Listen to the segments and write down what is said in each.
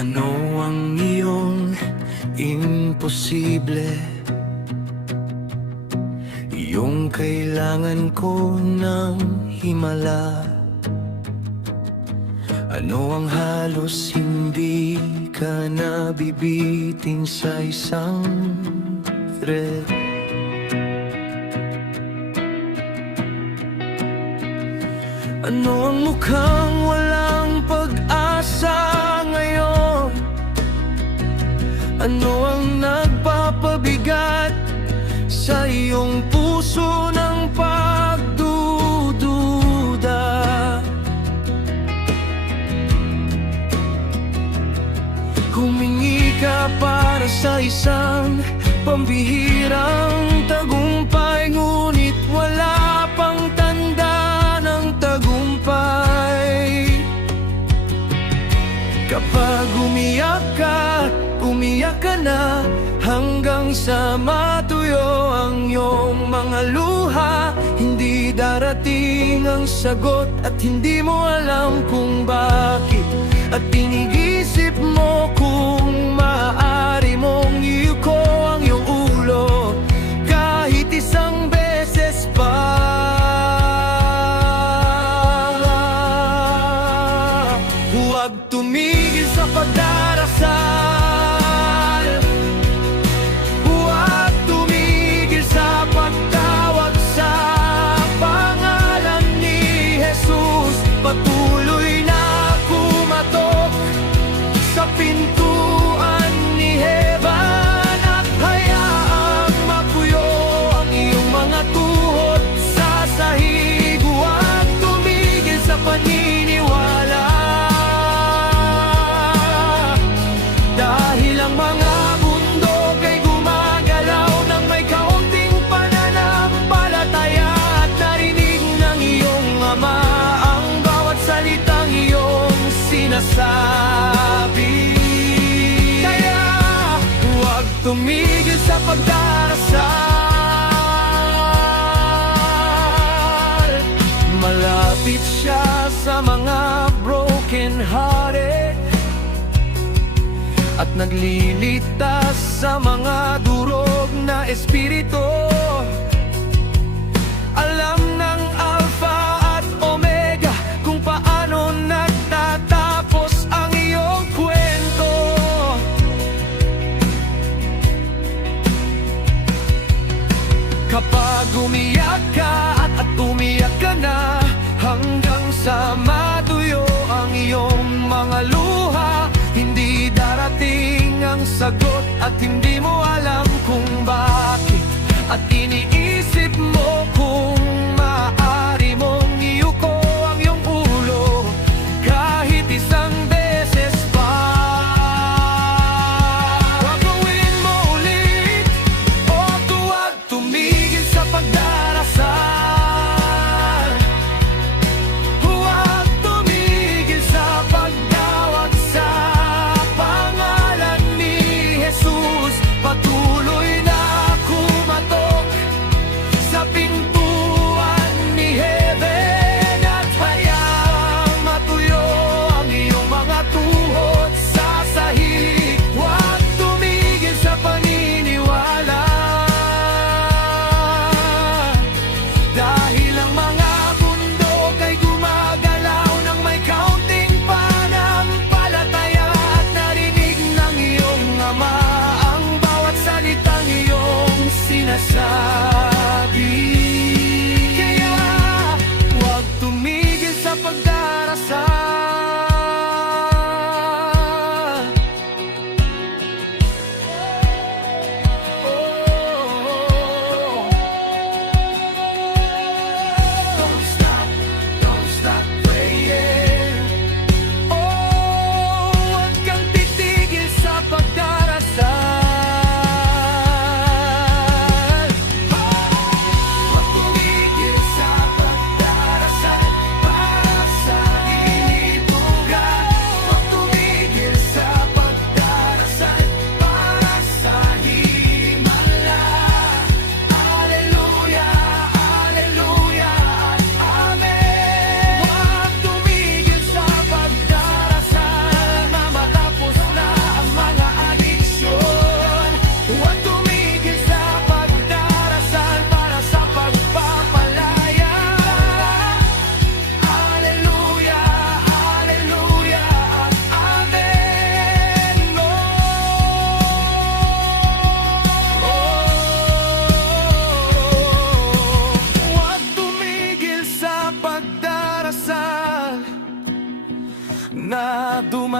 Ano ang iyong imposible? Iyong kailangan ko ng himala. Ano ang halos hindi ka nabibitin sa isang thread? Ano ang mukhang walang pag-asa ngayon? Ano ang nagpapabigat sa iyong puso ng pagdududa? Humingi ka para sa isang pambihirang tagumpay, ngunit wala pang tanda ng tagumpay. Kapag umiyak ka na hanggang sa matuyo ang iyong mga luha, hindi darating ang sagot at hindi mo alam kung bakit. At iniisip mo kung maaari mong iyuko ang iyong ulo kahit isang beses pa. Huwag tumigil sa pagdarasal, huwag tumigil sa pagtawag sa pangalan ni Jesus. Patuloy na kumatok sa pintuan ni Heaven at hayaang mapuyo ang iyong mga tuhod sa sahig. Huwag tumigil sa paniniwala, dahil ang mga bundok ay gumagalaw nang may kaunting pananampalataya. At narinig ng iyong Ama ang bawat salitang iyong sinasabi. Kaya huwag tumigil sa pagdarasal. Malapit siya sa mga broken-hearted at naglilitas sa mga durog na espiritu. Alam ng Alpha at Omega kung paano nagtatapos ang iyong kwento. Kapag umiyak ka at umiyak ka na hanggang sa matuyo ang iyong mga luha, hindi darating ang sagot at hindi mo alam kung bakit. At iniisip mo kung maaari mong iyuko ang iyong ulo kahit isang beses pa. Gagawin mo ulit o huwag tumigil sa pagdarasal. Huwag tumigil sa pagtawag sa pangalan ni Jesus. Patuloy na kumatok sa pintuan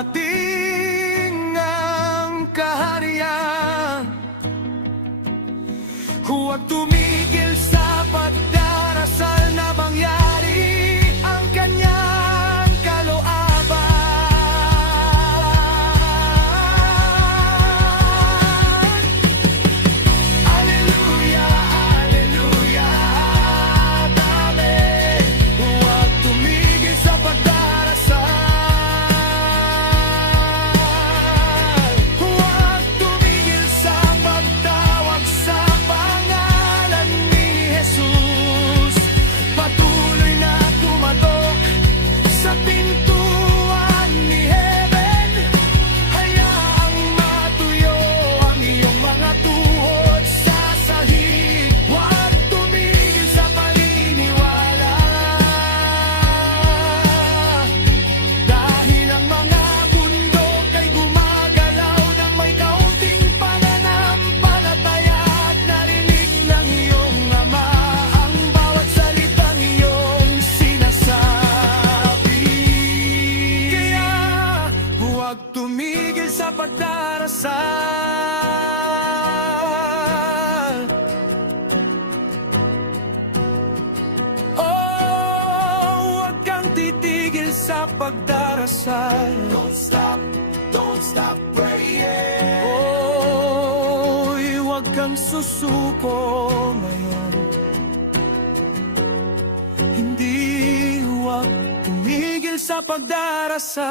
dumating ang kaharian. Huwag tumigil sa pagdarasal na mangyari ang kanyang kalooban. Alleluia, alleluia, amen. Huwag tumigil sa pagdarasal. Huwag tumigil sa pagtawag sa pangalan ni Jesus. Patuloy na tumatok sa pintuan ni heaven. Hayaang matuyo ang iyong mga tuhod sa sahig. Huwag tumigil sa paniniwala, dahil ang mga bundok ay gumagalaw ng may kaunting pananampalataya. At narinig ng iyong Ama ang bawat salitang iyong sinasabi. Kaya huwag tumigil sa pagdarasal. Oh, huwag kang titigil sa pagdarasal. Don't stop praying. Oh, huwag kang susuko ngayon. Hindi, huwag tumigil sa pagdarasal.